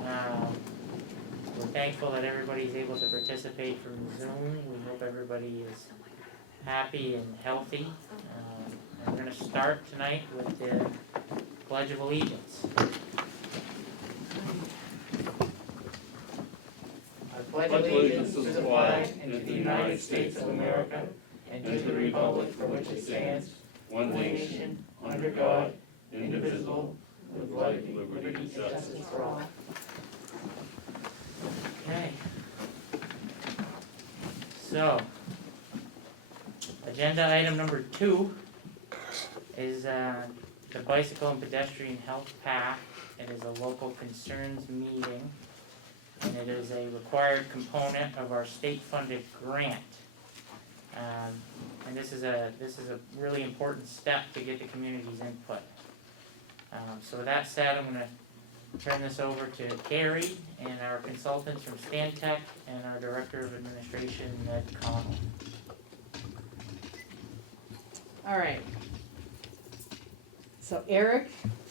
We're thankful that everybody's able to participate from Zoom. We hope everybody is happy and healthy. And we're going to start tonight with the Pledge of Allegiance. I pledge allegiance to the flag and to the United States of America and to the republic for which it stands, one nation, under God, indivisible, with life, liberty, and justice for all. Okay. So, agenda item number 2 is the Bicycle and Pedestrian Health Path. It is a local concerns meeting, and it is a required component of our state-funded grant. And this is a really important step to get the community's input. So with that said, I'm going to turn this over to Carrie and our consultants from Stantec and our Director of Administration, Ned Connell. All right. So Eric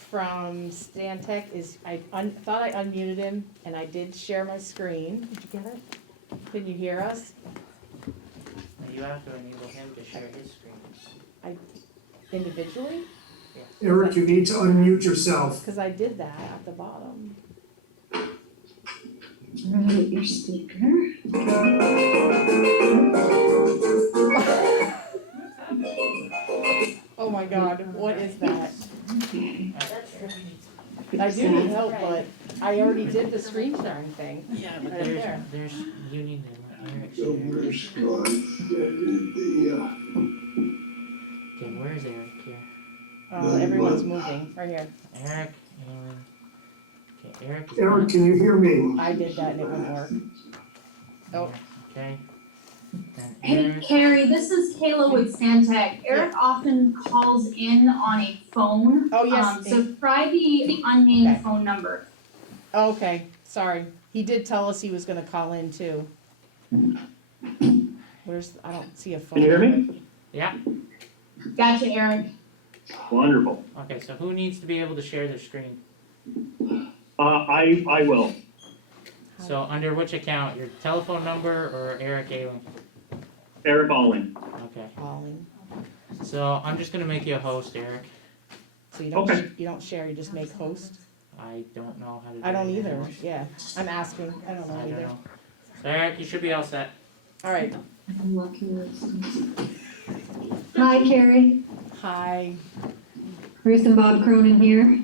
from Stantec is, thought I unmuted him, and I did share my screen. Did you get it? Can you hear us? Now you have to enable him to share his screen. Individually? Eric, you need to unmute yourself. Because I did that at the bottom. Right, your speaker. Oh my God, what is that? Okay. I do need help, but I already did the screen sharing thing. Yeah, but Right there. there's you need to let Eric So share. where's God? Okay, where's Eric here? Everyone's moving, right here. Eric and okay, Eric is Eric, can you hear me? I did that and it wouldn't work. Oh. Okay. And Hey Eric. Carrie, this is Kayla with Stantec. Eric often calls in on a phone. Oh, yes. So try the unnamed Okay. phone number. Okay, sorry. He did tell us he was gonna call in too. I don't see a phone. Can you hear me? Yeah. Gotcha, Eric. Wonderful. Okay, so who needs to be able to share their screen? I will. So under which account? Your telephone number or Eric Ayling? Eric Alling. Okay. Calling. So I'm just gonna make you a host, Eric. So you don't, Okay. you don't share, you just make host? I don't know how to do I don't that either, anymore. yeah. I'm asking, I don't know I don't either. know. So Eric, you should be all set. Alright, I'm lucky with Hi Carrie, hi. Ruth and Bob Cronin here.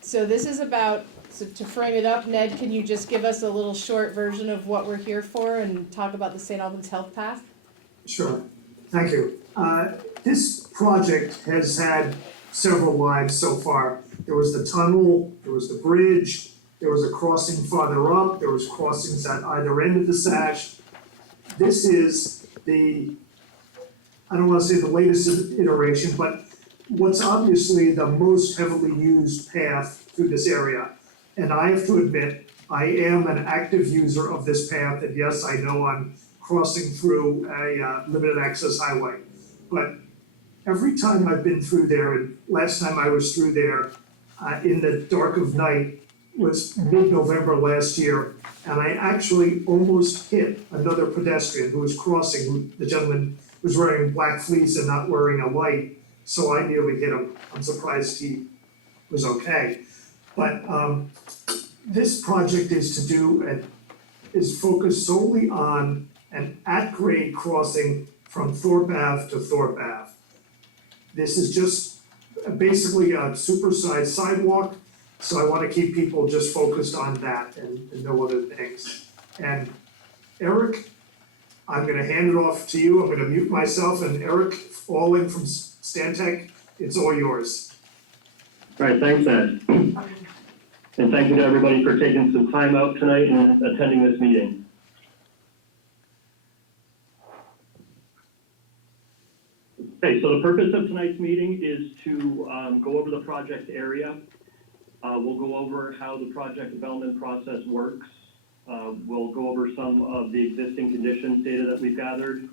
So this is about, so to frame it up, Ned, can you just give us a little short version of what we're here for and talk about the St. Albans Health Path? Sure, thank you. This project has had several lives so far. There was the tunnel, there was the bridge, there was a crossing farther up, there was crossings at either end of the sash. This is the, I don't wanna say the latest iteration, but what's obviously the most heavily used path through this area. And I have to admit, I am an active user of this path, and yes, I know I'm crossing through a limited access highway. But every time I've been through there, and last time I was through there in the dark of night was mid-November last year, and I actually almost hit another pedestrian who was crossing, the gentleman was wearing black fleece and not wearing a light, so I nearly hit him. I'm surprised he was okay. But this project is focused solely on an at-grade crossing from Thorpe Ave to Thorpe Ave. This is just basically a supersized sidewalk, so I wanna keep people just focused on that and no other things. And Eric, I'm gonna hand it off to you, I'm gonna mute myself, and Eric Alling from Stantec, it's all yours. All right, thanks, Ed. And thank you to everybody for taking some time out tonight and attending this meeting. Okay, so the purpose of tonight's meeting is to go over the project area. We'll go over how the project development process works. We'll go over some of the existing conditions data that we've gathered.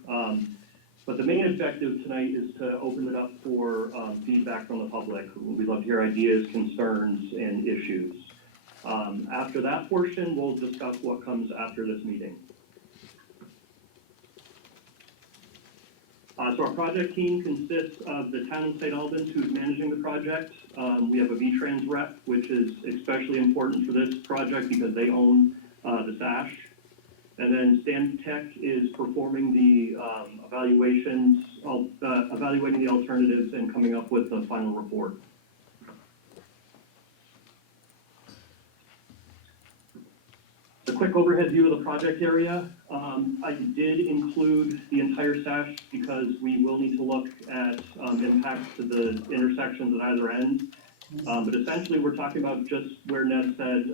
But the main objective tonight is to open it up for feedback from the public. We'd love to hear ideas, concerns, and issues. After that portion, we'll discuss what comes after this meeting. So our project team consists of the town of St. Albans, who's managing the project. We have a V-Trans rep, which is especially important for this project because they own the SASH. And then Stantec is performing the evaluations, evaluating the alternatives and coming up with the final report. A quick overhead view of the project area. I did include the entire SASH because we will need to look at impacts to the intersections at either end. But essentially, we're talking about just where Ned said,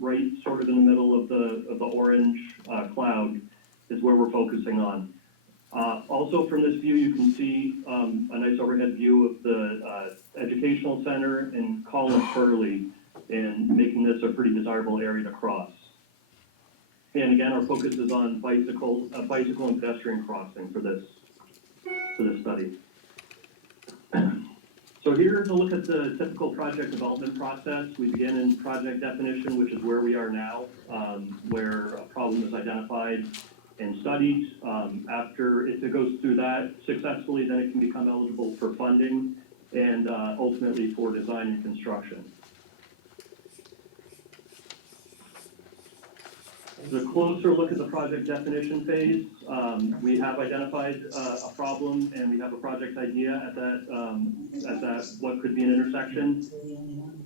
right sort of in the middle of the orange cloud is where we're focusing on. Also from this view, you can see a nice overhead view of the educational center and Colin Furley, and making this a pretty desirable area to cross. And again, our focus is on bicycle and pedestrian crossing for this study. So here's a look at the typical project development process. We begin in project definition, which is where we are now, where a problem is identified and studied. After it goes through that successfully, then it can become eligible for funding and ultimately for design and construction. The closer look at the project definition phase, we have identified a problem and we have a project idea at that what could be an intersection.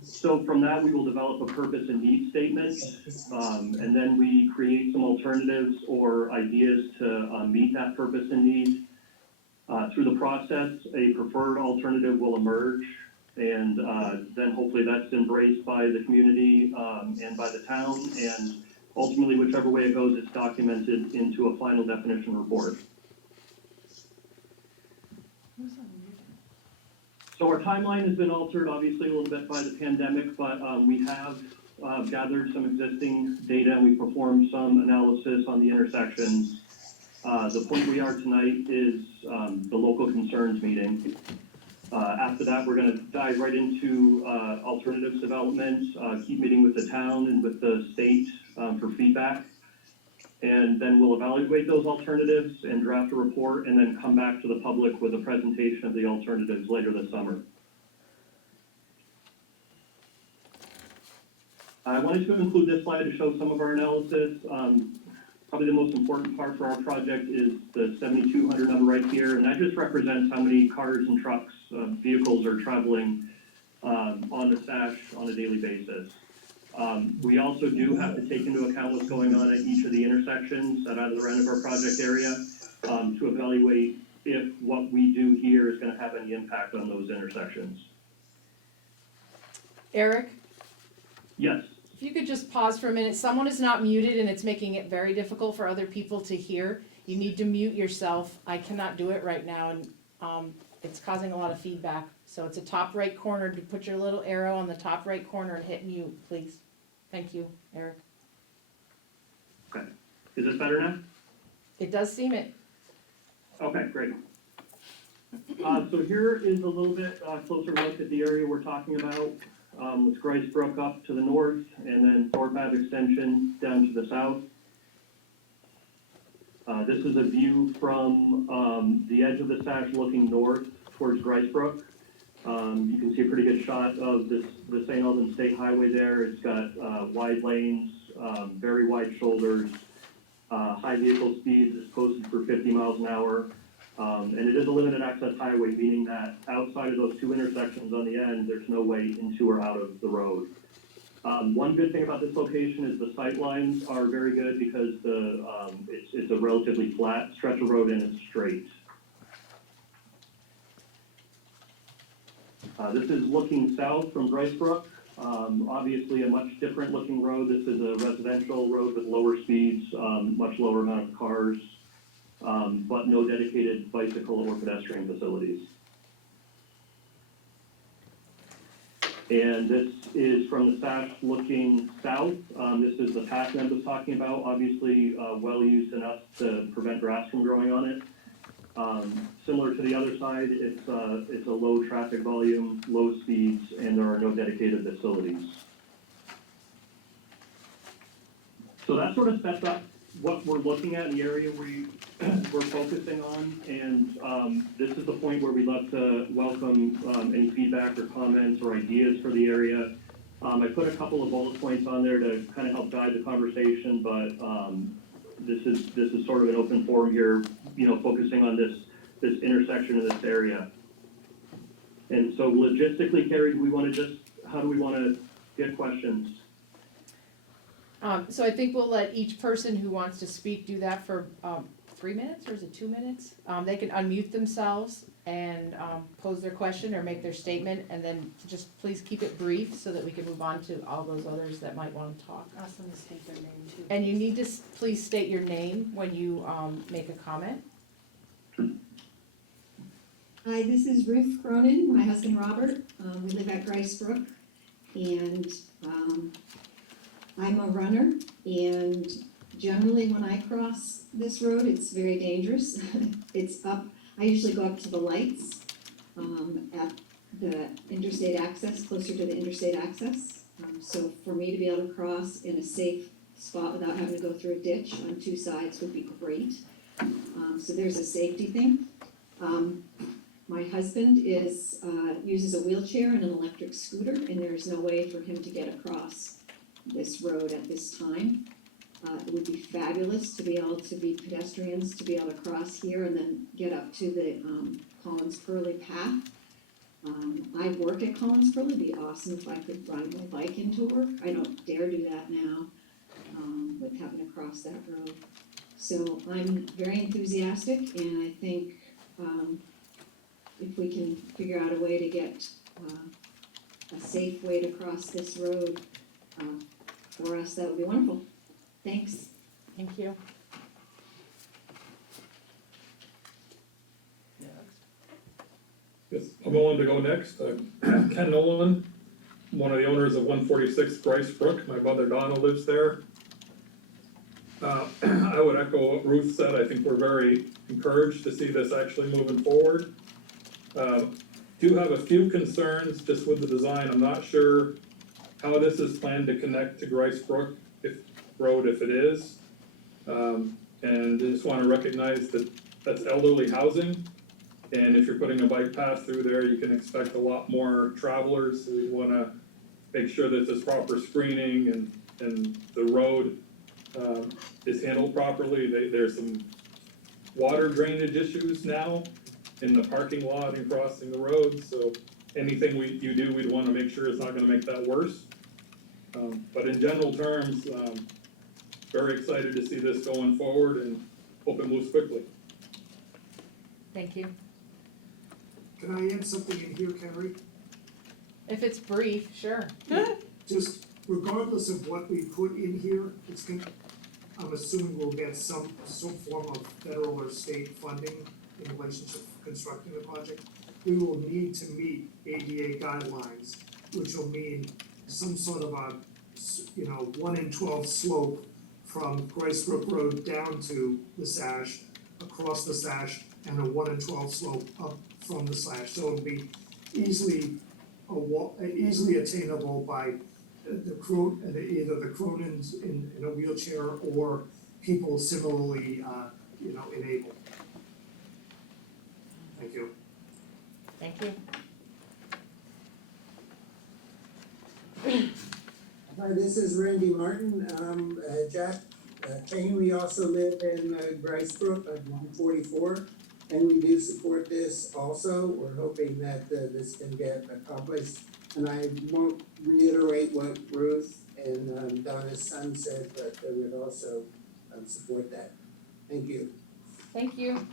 So from that, we will develop a purpose and need statement, and then we create some alternatives or ideas to meet that purpose and need. Through the process, a preferred alternative will emerge, and then hopefully that's embraced by the community and by the town, and ultimately, whichever way it goes, it's documented into a final definition report. So our timeline has been altered, obviously, a little bit by the pandemic, but we have gathered some existing data and we performed some analysis on the intersections. The point we are tonight is the local concerns meeting. After that, we're going to dive right into alternatives development, keep meeting with the town and with the state for feedback. And then we'll evaluate those alternatives and draft a report and then come back to the public with a presentation of the alternatives later this summer. I wanted to include this slide to show some of our analysis. Probably the most important part for our project is the 7,200 number right here, and that just represents how many cars and trucks, vehicles are traveling on the SASH on a daily basis. We also do have to take into account what's going on at each of the intersections at either end of our project area to evaluate if what we do here is going to have any impact on those intersections. Eric, Yes. if you could just pause for a minute. Someone is not muted and it's making it very difficult for other people to hear. You need to mute yourself. I cannot do it right now, and it's causing a lot of feedback. So it's a top right corner. To put your little arrow on the top right corner and hit mute, please. Thank you, Eric. Okay. Is this better now? It does seem it. Okay, great. So here is a little bit closer look at the area we're talking about. With Grice Brook up to the north and then Thorpe Ave extension down to the south. This is a view from the edge of the SASH looking north towards Grice Brook. You can see a pretty good shot of the St. Albans State Highway there. It's got wide lanes, very wide shoulders, high vehicle speeds is posted for 50 miles an hour. And it is a limited access highway, meaning that outside of those two intersections on the end, there's no way into or out of the road. One good thing about this location is the sight lines are very good because it's a relatively flat stretch of road and it's straight. This is looking south from Grice Brook. Obviously a much different looking road. This is a residential road with lower speeds, much lower amount of cars. But no dedicated bicycle or pedestrian facilities. And this is from the SASH looking south. This is the path Ned was talking about, obviously well used enough to prevent grass from growing on it. Similar to the other side, it's a low traffic volume, low speeds, and there are no dedicated facilities. So that sort of sets up what we're looking at in the area we're focusing on, and this is the point where we'd love to welcome any feedback or comments or ideas for the area. I put a couple of bullet points on there to kind of help guide the conversation, but this is sort of an open forum here, focusing on this intersection in this area. And so logistically, Carrie, how do we want to get questions? So I think we'll let each person who wants to speak do that for 3 minutes, or is it 2 minutes? They can unmute themselves and pose their question or make their statement, and then just please keep it brief so that we can move on to all those others that might want to talk. Ask them to state their name too. And you need to please state your name when you make a comment. Hi, this is Ruth Cronin, my husband Robert. We live at Grice Brook, and I'm a runner, and generally when I cross this road, it's very dangerous. It's up, I usually go up to the lights at the interstate access, closer to the interstate access. So for me to be able to cross in a safe spot without having to go through a ditch on two sides would be great. So there's a safety thing. My husband uses a wheelchair and an electric scooter, and there is no way for him to get across this road at this time. It would be fabulous to be able to be pedestrians, to be able to cross here and then get up to the Collins Purley path. I work at Collins Purley, it'd be awesome if I could ride my bike into work. I don't dare do that now with having to cross that road. So I'm very enthusiastic, and I think if we can figure out a way to get a safe way to cross this road for us, that would be wonderful. Thanks. Thank you. Yes, I'm willing to go next. Ken Nolan, one of the owners of 146 Grice Brook. My mother Donna lives there. I would echo what Ruth said. I think we're very encouraged to see this actually moving forward. Do have a few concerns just with the design. I'm not sure how this is planned to connect to Grice Brook Road if it is. And just want to recognize that that's elderly housing. And if you're putting a bike path through there, you can expect a lot more travelers. So we want to make sure that there's proper screening and the road is handled properly. There's some water drainage issues now in the parking lot and crossing the road. So anything you do, we'd want to make sure it's not going to make that worse. But in general terms, very excited to see this going forward and hope it moves quickly. Thank you. Can I add something in here, Carrie? If it's brief, sure. Just regardless of what we put in here, I'm assuming we'll get some form of federal or state funding in relationship to constructing the project. We will need to meet ADA guidelines, which will mean some sort of a, 1 in 12 slope from Grice Brook Road down to the Sash, across the Sash, and a 1 in 12 slope up from the Sash. So it'll be easily attainable by either the Cronins in a wheelchair or people similarly, enabled. Thank you. Thank you. Hi, this is Randy Martin. Jack Kane, we also live in Grice Brook at 144, and we do support this also. We're hoping that this can get accomplished. And I won't reiterate what Ruth and Donna's son said, but I would also support that. Thank you. Thank you.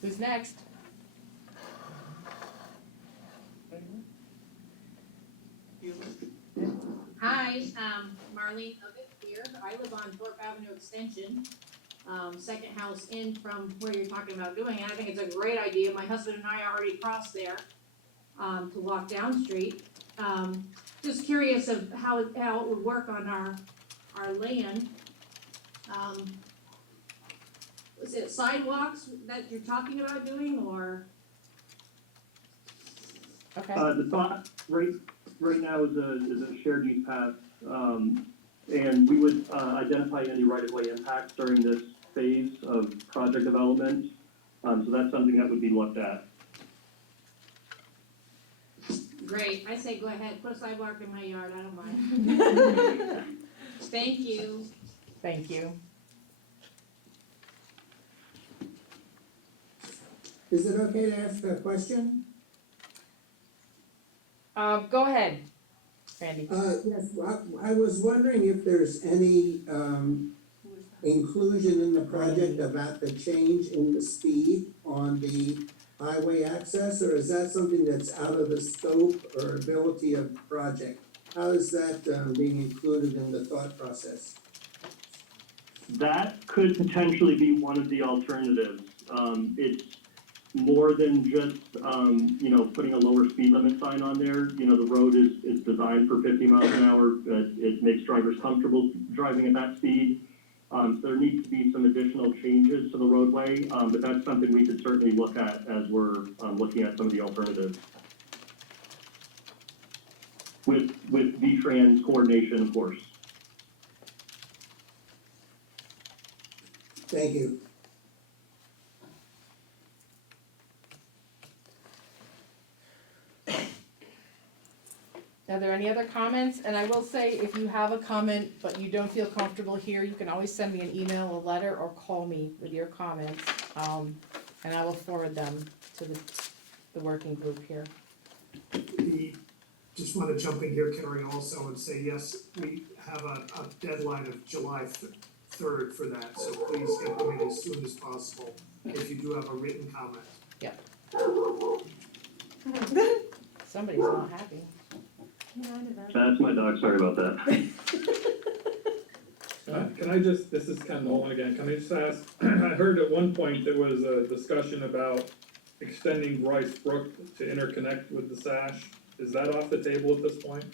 Who's next? Hi, Marlene Nugget here. I live on Thorpe Avenue Extension, second house in from where you're talking about doing it. I think it's a great idea. My husband and I already crossed there, to walk down street. Just curious of how it would work on our land. Was it sidewalks that you're talking about doing, or? Okay, The thought right now is a shared use path, and we would, identify any right-of-way impacts during this phase of project development. So that's something that would be looked at. Great, I say go ahead, put a sidewalk in my yard, I don't mind. Thank you. thank you. Is it okay to ask a question? Go ahead, Randy. Yes, I was wondering if there's any, inclusion in the project about the change in the speed on the highway access, or is that something that's out of the scope or ability of the project? How is that, being included in the thought process? That could potentially be one of the alternatives. It's more than just, putting a lower speed limit sign on there. The road is designed for 50 miles an hour. It makes drivers comfortable driving at that speed. There needs to be some additional changes to the roadway, but that's something we could certainly look at as we're, looking at some of the alternatives. With V-Trans coordination, of course. Thank you. Are there any other comments? And I will say, if you have a comment, but you don't feel comfortable here, you can always send me an email, a letter, or call me with your comments. And I will forward them to the working group here. Just wanna jump in here, Carrie, also and say, yes, we have a deadline of July 3rd for that, so please get them in as soon as possible if you do have a written comment. Somebody's not happy. That's my dog, sorry about that. Can I just, this is Ken Nolan again, can I just ask, I heard at one point there was a discussion about extending Bryce Brook to interconnect with the Sash. Is that off the table at this point?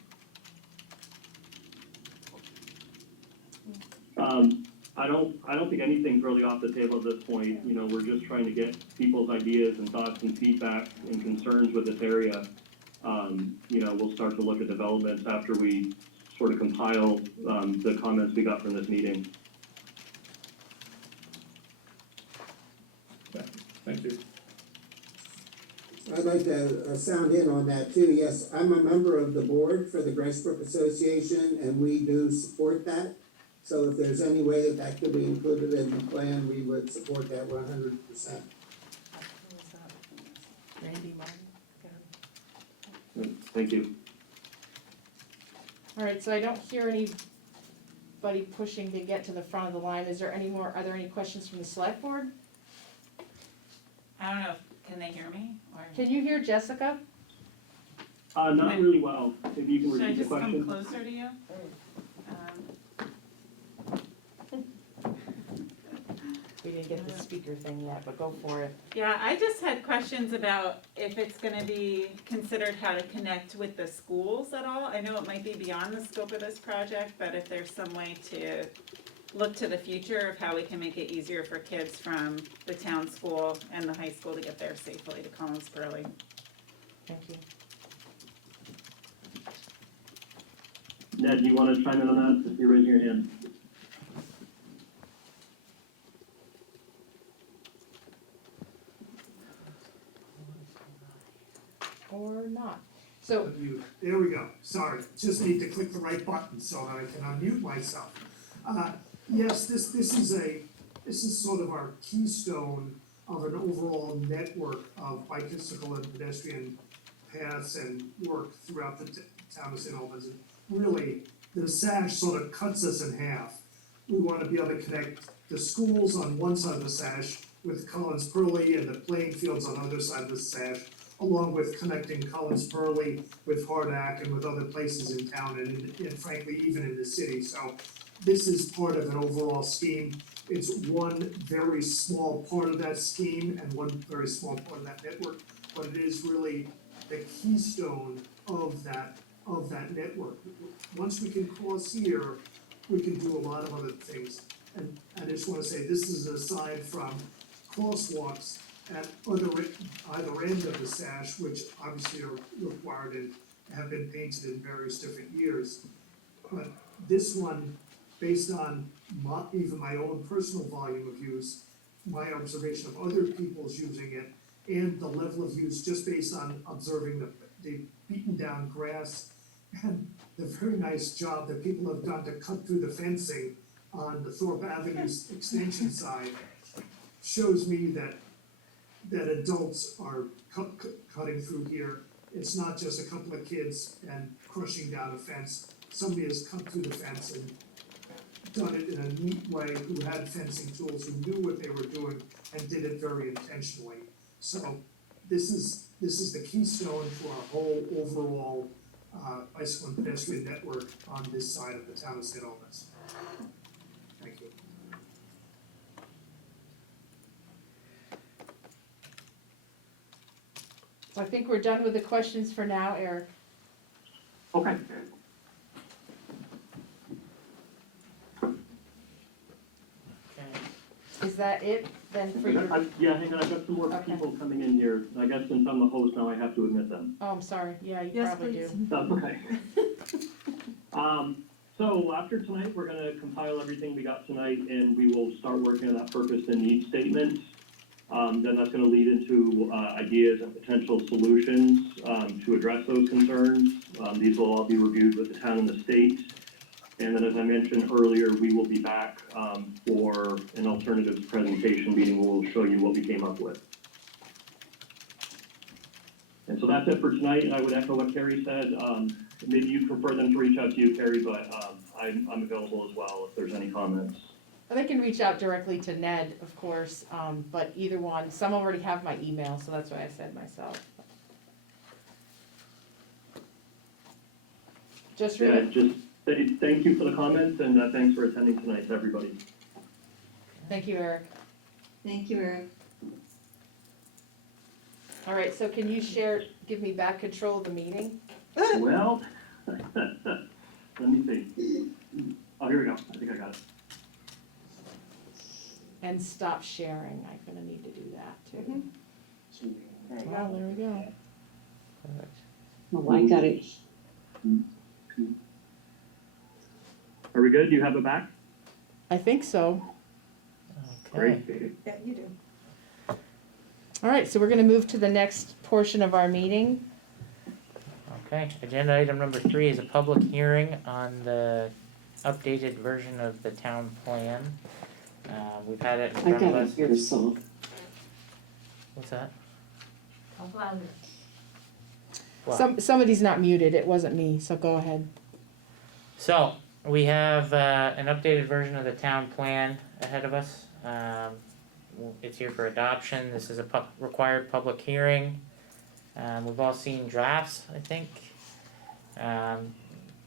I don't think anything's really off the table at this point. We're just trying to get people's ideas and thoughts and feedback and concerns with this area. We'll start to look at developments after we sort of compile, the comments we got from this meeting. Thank you. I'd like to sound in on that too. Yes, I'm a member of the board for the Gracebrook Association, and we do support that. So if there's any way that could be included in the plan, we would support that 100%. Randy Martin. Thank you. All right, so I don't hear anybody pushing to get to the front of the line. Are there any questions from the select board? I don't know, can they hear me, or? Can you hear Jessica? Not really well. If you can Should I repeat the just come question. closer to you? We didn't get the speaker thing yet, but go for it. Yeah, I just had questions about if it's gonna be considered how to connect with the schools at all. I know it might be beyond the scope of this project, but if there's some way to look to the future of how we can make it easier for kids from the town school and the high school to get there safely to Collinsburg. Thank you. Ned, do you want to chime in on that? If you're raising your hand. Or not. So, There we go, sorry, just need to click the right button so that I can unmute myself. Yes, this is sort of our keystone of an overall network of bicycle and pedestrian paths and work throughout the town of St. Albans. And really, the Sash sort of cuts us in half. We want to be able to connect the schools on one side of the Sash with Collins-Purley and the playing fields on the other side of the Sash, along with connecting Collins-Purley with Hardack and with other places in town and frankly, even in the city. So this is part of an overall scheme. It's one very small part of that scheme and one very small part of that network, but it is really the keystone of that network. Once we can cross here, we can do a lot of other things. And I just wanna say, this is aside from crosswalks at either end of the sash, which obviously are required and have been painted in various different years. But this one, based on even my own personal volume of use, my observation of other people's using it, and the level of use just based on observing the beaten down grass and the very nice job that people have done to cut through the fencing on the Thorpe Avenue extension side, shows me that adults are cutting through here. It's not just a couple of kids and crushing down a fence. Somebody has cut through the fence and done it in a neat way, who had fencing tools, who knew what they were doing and did it very intentionally. So this is the keystone to our whole overall bicycle and pedestrian network on this side of the town of St. Albans. Thank you. So I think we're done with the questions for now, Eric. Okay. Okay. Is that it then for you? Yeah, hang on, I've got some more Okay. people coming in here. I guess since I'm the host now, I have to admit them. Oh, I'm sorry, yeah, you Yes, probably please. do. That's okay. So after tonight, we're gonna compile everything we got tonight, and we will start working on that purpose and need statement. Then that's gonna lead into, ideas and potential solutions, to address those concerns. These will all be reviewed with the town and the state. And then, as I mentioned earlier, we will be back, for an alternatives presentation meeting where we'll show you what we came up with. And so that's it for tonight, and I would echo what Carrie said. Maybe you prefer them to reach out to you, Carrie, but, I'm available as well if there's any comments. They can reach out directly to Ned, of course, but either one, some already have my email, so that's why I said myself. Just Yeah, remember, just thank you for the comments, and thanks for attending tonight to everybody. thank you, Eric. Thank you, Eric. All right, so can you give me back control of the meeting? Well, let me see. Oh, here we go. I think I got it. And stop sharing, I'm gonna need to do that too. There you Well, go. there we go. Perfect. Oh, I got it. Are we good? Do you have it back? I think so. Okay. Great. Yeah, you do. All right, so we're gonna move to the next portion of our meeting. Okay, agenda item number 3 is a public hearing on the updated version of the town plan. We've had it in I front of got us. it here, so. What's that? Talk louder. What? Somebody's not muted, it wasn't me, so go ahead. So, we have an updated version of the town plan ahead of us. It's here for adoption. This is a required public hearing. We've all seen drafts, I think.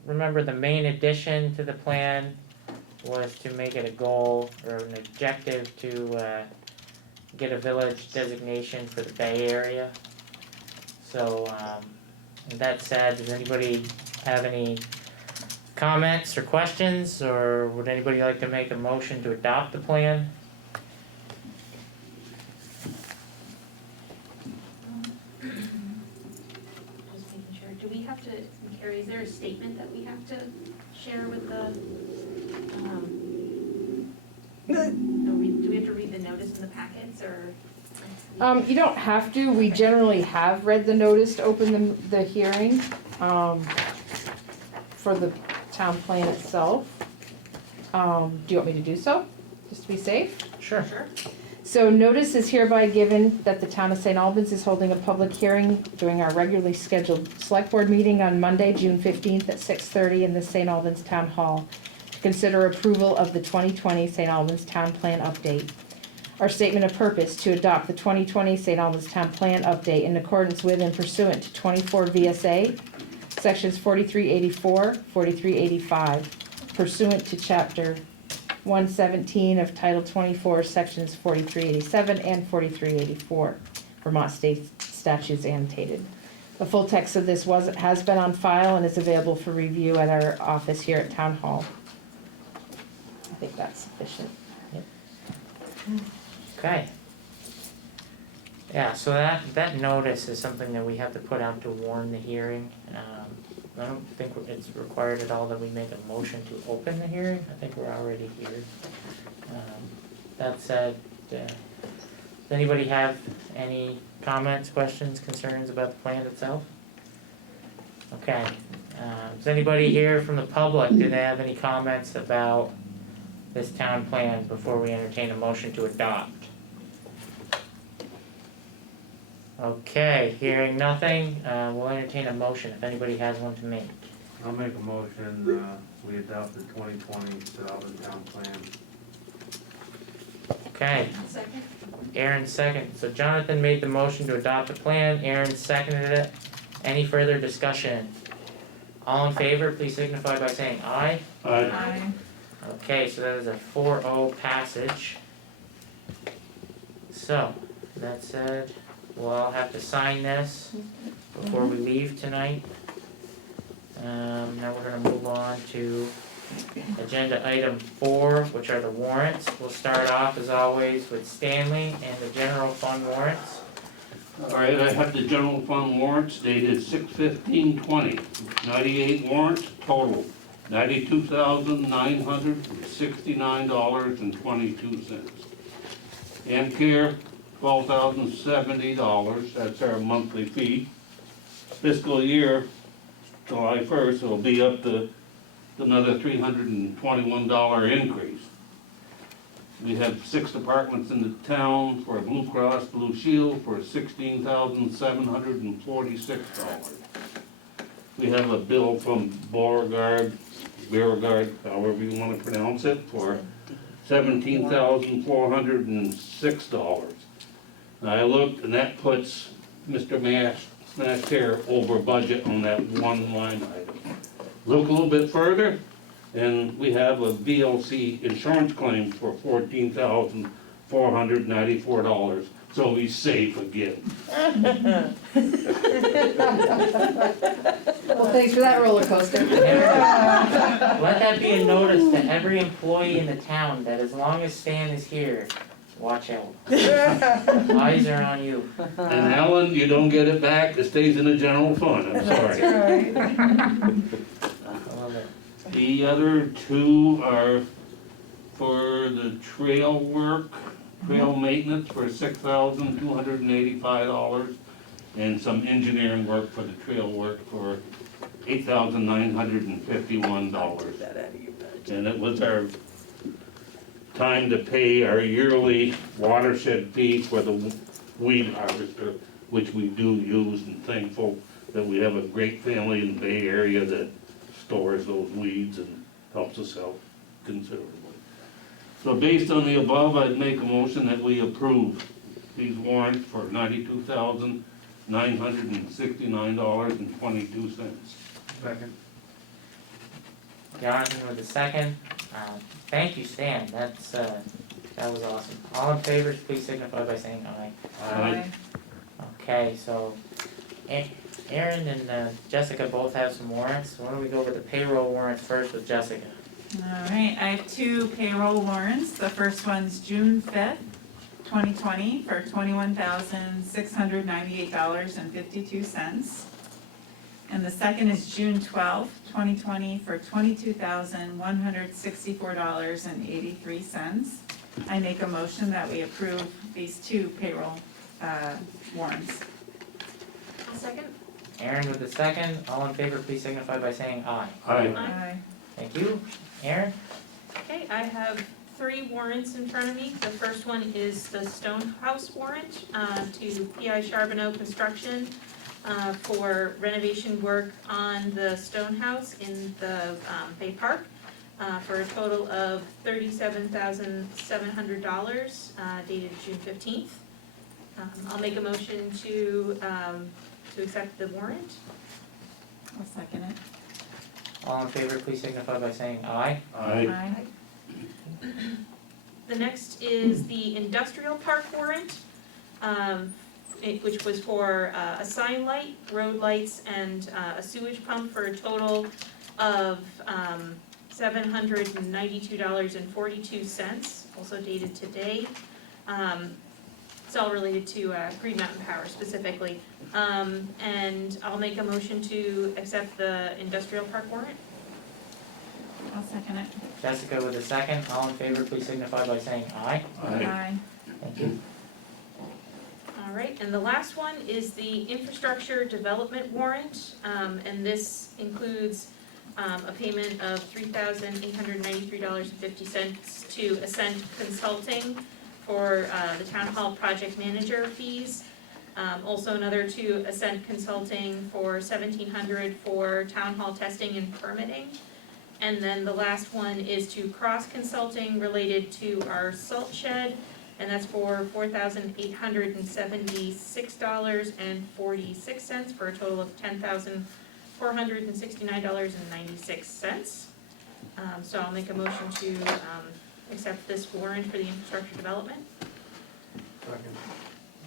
Remember, the main addition to the plan was to make it a goal or an objective to get a village designation for the Bay Area. So, with that said, does anybody have any comments or questions, or would anybody like to make a motion to adopt the plan? Just making sure, do we have to, Carrie, is there a statement that we have to share with the, do we have to read the notice in the packets, or? You don't have to, we generally have read the notice to open the hearing, for the town plan itself. Do you want me to do so, just to be safe? Sure. Sure. So notice is hereby given that the town of St. Albans is holding a public hearing during our regularly scheduled select board meeting on Monday, June 15th at 6:30 in the St. Albans Town Hall to consider approval of the 2020 St. Albans Town Plan Update. Our statement of purpose to adopt the 2020 St. Albans Town Plan Update in accordance with and pursuant to 24 VSA, sections 4384, 4385, pursuant to chapter 117 of Title 24, sections 4387 and 4384, Vermont State statutes annotated. The full text of this has been on file and is available for review at our office here at Town Hall. I think that's sufficient. Okay. Yeah, so that notice is something that we have to put out to warn the hearing. I don't think it's required at all that we make a motion to open the hearing, I think we're already here. That said, does anybody have any comments, questions, concerns about the plan itself? Okay, does anybody here from the public, do they have any comments about this town plan before we entertain a motion to adopt? Okay, hearing nothing, we'll entertain a motion if anybody has one to make. I'll make a motion, we adopt the 2020 Albans Town Plan. Okay, Second? Aaron second, so Jonathan made the motion to adopt the plan, Aaron seconded it. Any further discussion? All in favor, please signify by saying aye. Aye. Okay, so that is a 4-0 passage. So, that said, we'll all have to sign this before we leave tonight. Now we're gonna move on to agenda item 4, which are the warrants. We'll start off as always with Stanley and the general fund warrants. Alright, I have the general fund warrants dated 6/15/20. 98 warrants total, $92,969.22. Amcare, $12,070, that's our monthly fee. Fiscal year, July 1st, it'll be up to another $321 increase. We have 6 departments in the town for Blue Cross Blue Shield for $16,746. We have a bill from Beauregard, however you want to pronounce it, for $17,406. Now I looked and that puts Mr. Masser over budget on that one line item. Look a little bit further, and we have a VLC insurance claim for $14,494, so he's safe again. Well, thanks for that roller coaster. Let that be a notice to every employee in the town that as long as Stan is here, watch out. Eyes are on you. And Alan, you don't get it back, it stays in the general fund, I'm sorry. I love it. The other 2 are for the trail work, trail maintenance for $6,285, and some engineering work for the trail work for $8,951. And it was our time to pay our yearly watershed fee for the weed harvester, which we do use, and thankful that we have a great family in the Bay Area that stores those weeds and helps us out considerably. So based on the above, I'd make a motion that we approve these warrants for $92,969.22. Second. Jonathan with the second. Thank you, Stan, that was awesome. All in favor, please signify by saying aye. Aye. Okay, so Aaron and Jessica both have some warrants. Why don't we go over the payroll warrants first with Jessica? Alright, I have 2 payroll warrants. The first one's June 5th, 2020 for $21,698.52. And the second is June 12th, 2020 for $22,164.83. I make a motion that we approve these 2 payroll warrants. I'll second. Aaron with the second. All in favor, please signify by saying aye. Aye. Thank you. Aaron? Okay, I have 3 warrants in front of me. The first one is the Stone House warrant to PI Charbonneau Construction for renovation work on the Stone House in the Bay Park for a total of $37,700 dated June 15th. I'll make a motion to accept the warrant. I'll second it. All in favor, please signify by saying aye. Aye. The next is the industrial park warrant, which was for a sign light, road lights, and a sewage pump for a total of $792.42, also dated today. It's all related to Green Mountain Power specifically. And I'll make a motion to accept the industrial park warrant. I'll second it. Jessica with a second, all in favor, please signify by saying aye. Aye. Thank you. All right, and the last one is the infrastructure development warrant, and this includes a payment of $3,893.50 to Ascent Consulting for the town hall project manager fees. Also another to Ascent Consulting for $1,700 for town hall testing and permitting. And then the last one is to Cross Consulting related to our salt shed, and that's for $4,876.46 for a total of $10,469.96. So I'll make a motion to accept this warrant for the infrastructure development.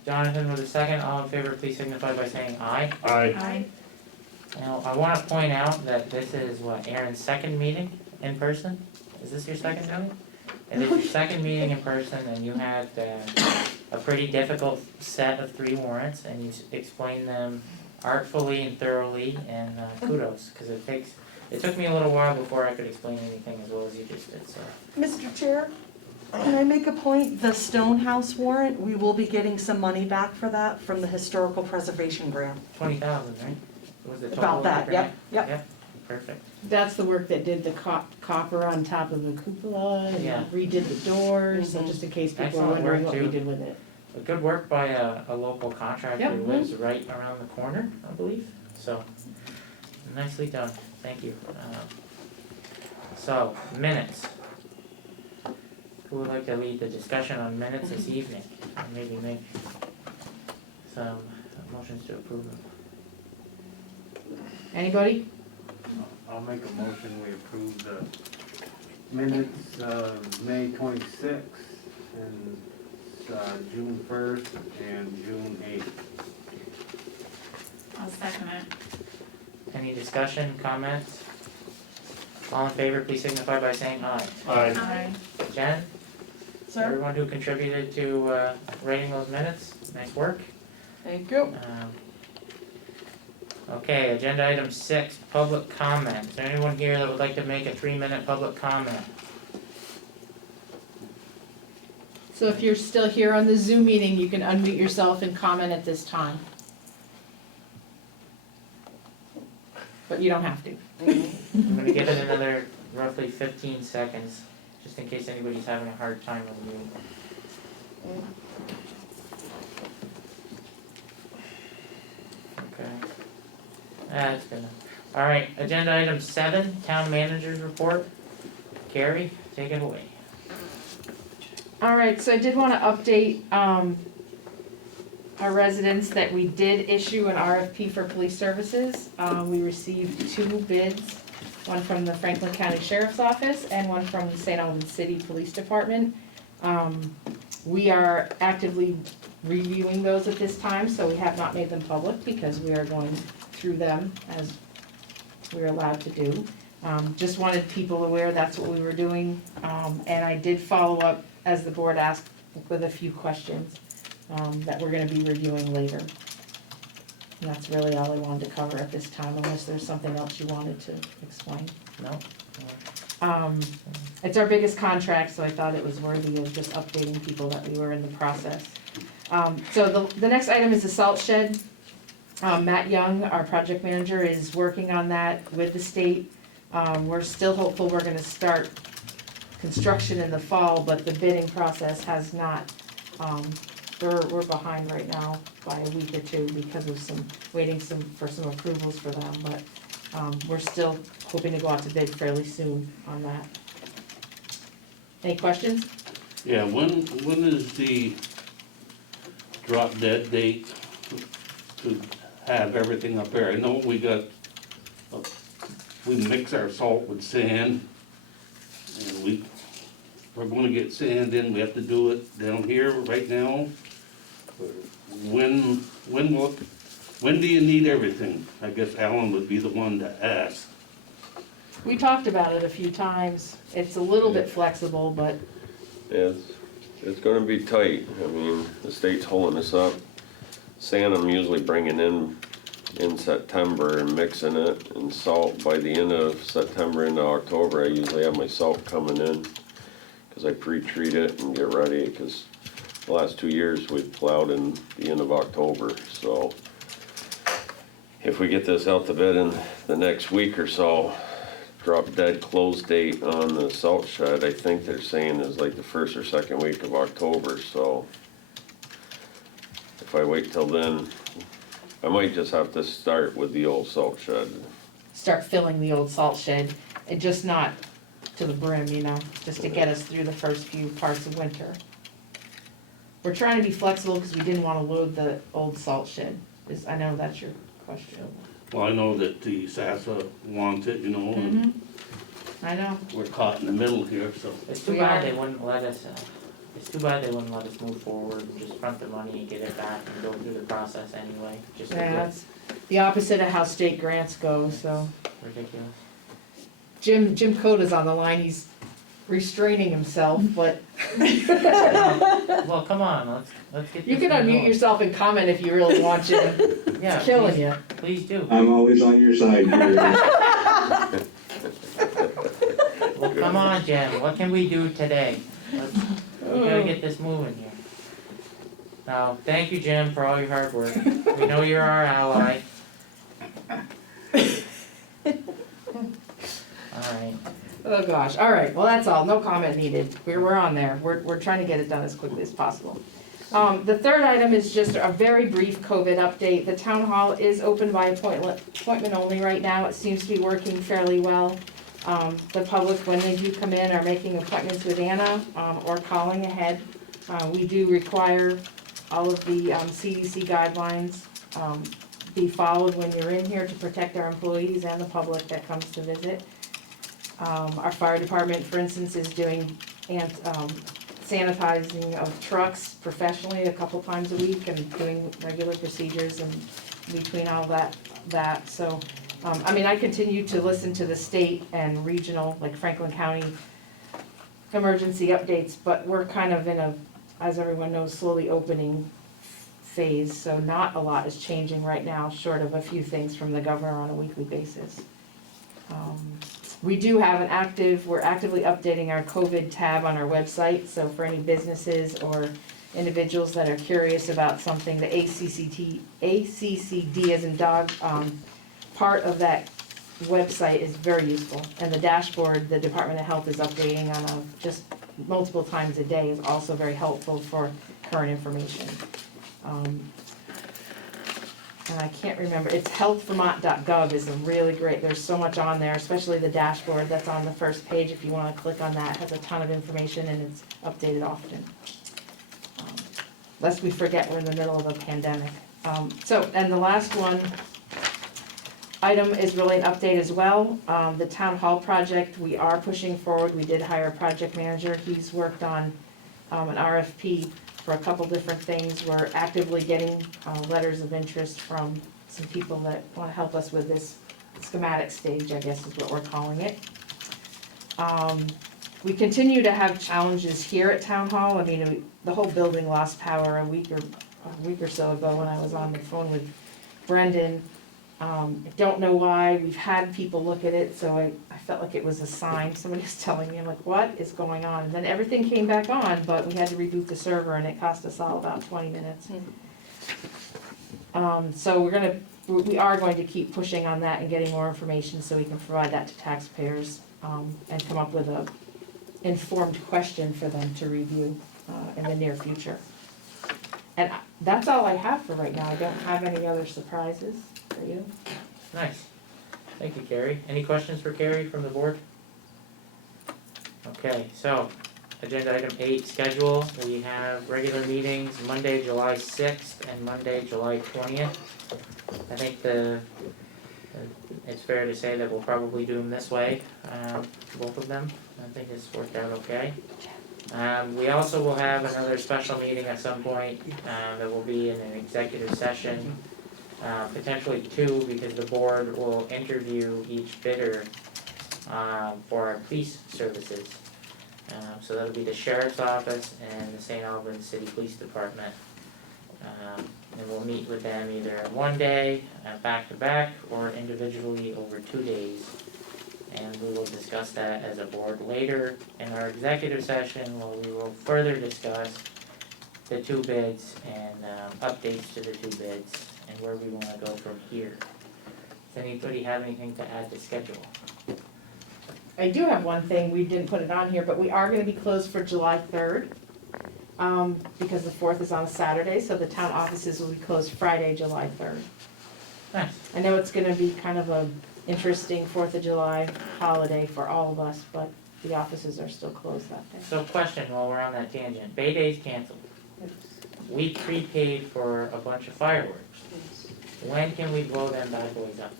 Jonathan with a second, all in favor, please signify by saying aye. Aye. Now, I wanna point out that this is what, Aaron's second meeting in person? Is this your second meeting? It is your second meeting in person, and you had a pretty difficult set of 3 warrants, and you explained them artfully and thoroughly, and kudos, cause it took me a little while before I could explain anything as well as you just did, so. Mr. Chair, can I make a point? The Stonehouse warrant, we will be getting some money back for that from the Historical Preservation Grant. 20,000, right? Was the total About of the that, grant? yep. Yep, perfect. That's the work that did the copper on top of the cupola Yeah. and redid the doors, so Mhm. just in case people are Excellent wondering work, what we too. did with it. But good work by a local contractor Yep. who lives right around the corner, I believe, so nicely done, thank you. So, minutes. Who would like to lead the discussion on minutes this evening? Or maybe make some motions to approve them. Anybody? I'll make a motion, we approve the minutes of May 26th and June 1st and June 8th. I'll second it. Any discussion, comments? All in favor, please signify by saying aye. Aye. Jen, Sir? everyone who contributed to writing those minutes, nice work. Thank you. Okay, agenda item 6, public comment. Is there anyone here that would like to make a 3-minute public comment? So if you're still here on the Zoom meeting, you can unmute yourself and comment at this time. But you don't have to. I'm gonna give it another roughly 15 seconds, just in case anybody's having a hard time on you. Okay. That's gonna, alright, agenda item 7, town manager's report. Carrie, take it away. Alright, so I did wanna update, our residents that we did issue an RFP for police services. We received 2 bids, one from the Franklin County Sheriff's Office and one from the St. Albans City Police Department. We are actively reviewing those at this time, so we have not made them public because we are going through them as we're allowed to do. Just wanted people aware that's what we were doing, and I did follow up, as the board asked, with a few questions that we're gonna be reviewing later. And that's really all I wanted to cover at this time, unless there's something else you wanted to explain. No? It's our biggest contract, so I thought it was worthy of just updating people that we were in the process. So the next item is the salt shed. Matt Young, our project manager, is working on that with the state. We're still hopeful we're gonna start construction in the fall, but the bidding process has not, we're behind right now by a week or 2 because of waiting for some approvals for them, but we're still hoping to go out to bid fairly soon on that. Any questions? Yeah, when is the drop dead date to have everything up there? I know we mix our salt with sand, and we're gonna get sand in, we have to do it down here right now. When do you need everything? I guess Alan would be the one to ask. We talked about it a few times. It's a little bit flexible, but Yes, it's gonna be tight. I mean, the state's holding us up. Sand I'm usually bringing in September and mixing it, and salt by the end of September into October. I usually have my salt coming in, cause I pre-treat it and get ready, cause the last 2 years we've plowed in the end of October, so if we get this out to bid in the next week or so, drop dead close date on the salt shed, I think they're saying is like the first or second week of October, so if I wait till then, I might just have to start with the old salt shed. Start filling the old salt shed, and just not to the brim, you know, just to get us through the first few parts of winter. We're trying to be flexible because we didn't wanna load the old salt shed, I know that's your question. Well, I know that the SASSA wants it, you know, and I know. we're caught in the middle here, so. It's too We bad are. they wouldn't let us, it's too bad they wouldn't let us move forward and just front the money and get it back and go through the process anyway, just Yeah, that's the opposite of how state grants go, so. ridiculous. Jim Coda's on the line, he's restraining himself, but Well, come on, let's get this. you can thing unmute going. yourself and comment if you really want to. Yeah, It's killing please- you. Please do. I'm always on your side, Gary. Well, come on, Jim, what can we do today? We gotta get this moving here. Now, thank you, Jim, for all your hard work. We know you're our ally. Alright, Oh gosh, all right, well, that's all, no comment needed, we're on there, we're trying to get it done as quickly as possible. The third item is just a very brief COVID update. The town hall is open by appointment only right now, it seems to be working fairly well. The public, when they do come in, are making appointments with Anna, or calling ahead. We do require all of the CDC guidelines be followed when you're in here to protect our employees and the public that comes to visit. Our fire department, for instance, is doing sanitizing of trucks professionally a couple times a week and doing regular procedures in between all that. So, I mean, I continue to listen to the state and regional, like Franklin County emergency updates, but we're kind of in a, as everyone knows, slowly opening phase, so not a lot is changing right now, short of a few things from the governor on a weekly basis. We do have we're actively updating our COVID tab on our website, so for any businesses or individuals that are curious about something, the ACCD as in dog, part of that website is very useful. And the dashboard, the Department of Health is updating on just multiple times a day is also very helpful for current information. And I can't remember, it's healthvermont.gov is a really great, there's so much on there, especially the dashboard that's on the first page. If you wanna click on that, it has a ton of information and it's updated often. Lest we forget we're in the middle of a pandemic. And the last item is really an update as well. The town hall project, we are pushing forward. We did hire a project manager. He's worked on an RFP for a couple different things. We're actively getting letters of interest from some people that wanna help us with this schematic stage, I guess is what we're calling it. We continue to have challenges here at Town Hall. I mean, the whole building lost power a week or so ago when I was on the phone with Brendan. I don't know why. We've had people look at it, so I felt like it was a sign. Somebody was telling me, I'm like, what is going on? And then everything came back on, but we had to reboot the server and it cost us all about 20 minutes. So we are going to keep pushing on that and getting more information so we can provide that to taxpayers and come up with a informed question for them to review in the near future. And that's all I have for right now. I don't have any other surprises for you. nice. Thank you, Carrie. Any questions for Carrie from the board? Okay, so, agenda item 8, schedule. We have regular meetings Monday, July 6th and Monday, July 20th. I think it's fair to say that we'll probably do them this way, both of them. I think it's worked out okay. We also will have another special meeting at some point, that will be in an executive session, potentially 2, because the board will interview each bidder, for our police services. So that'll be the sheriff's office and the St. Albans City Police Department. And we'll meet with them either one day, back to back, or individually over 2 days. And we will discuss that as a board later in our executive session, where we will further discuss the 2 bids and updates to the 2 bids and where we wanna go from here. Does anybody have anything to add to schedule? I do have one thing, we didn't put it on here, but we are gonna be closed for July 3rd. Because the 4th is on a Saturday, so the town offices will be closed Friday, July 3rd. Nice. I know it's gonna be kind of a interesting 4th of July holiday for all of us, but the offices are still closed that day. So question while we're on that tangent, Bay Day's canceled. We prepaid for a bunch of fireworks. When can we blow them bad boys up?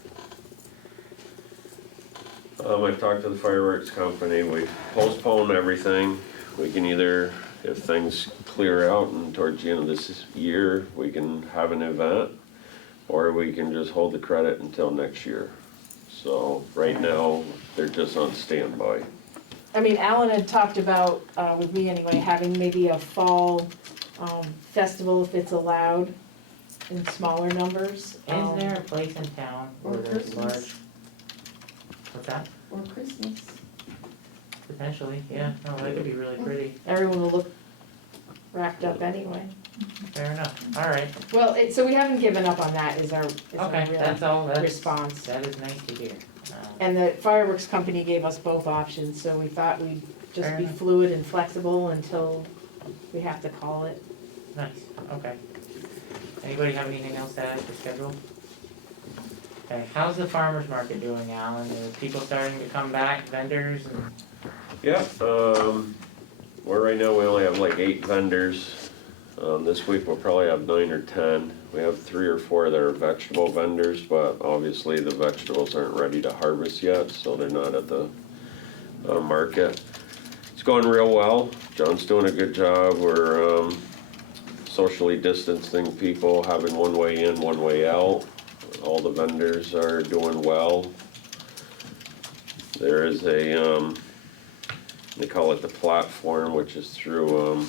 I've talked to the fireworks company, we postponed everything. We can either, if things clear out and towards the end of this year, we can have an event, or we can just hold the credit until next year. So right now, they're just on standby. I mean, Alan had talked about, with me anyway, having maybe a fall, festival if it's allowed in smaller numbers. Is there a place in town where or there's large, Christmas. what's that? Or Christmas. Potentially, yeah, no, that could be really pretty, Everyone will look wrapped up anyway. fair enough, alright. Well, so we haven't given up on that is our Okay, that's real all, that's, response. that is nice to hear. And the fireworks company gave us both options, so we thought we'd just Fair be enough. fluid and flexible until we have to call it. Nice, okay. Anybody have anything else to add to schedule? Okay, how's the farmer's market doing, Alan? Are people starting to come back, vendors and? Yeah, well, right now we only have like 8 vendors. This week we'll probably have 9 or 10. We have 3 or 4 that are vegetable vendors, but obviously the vegetables aren't ready to harvest yet, so they're not at the market. It's going real well. John's doing a good job. We're socially distancing people, having one way in, one way out. All the vendors are doing well. There is a, they call it the platform, which is through,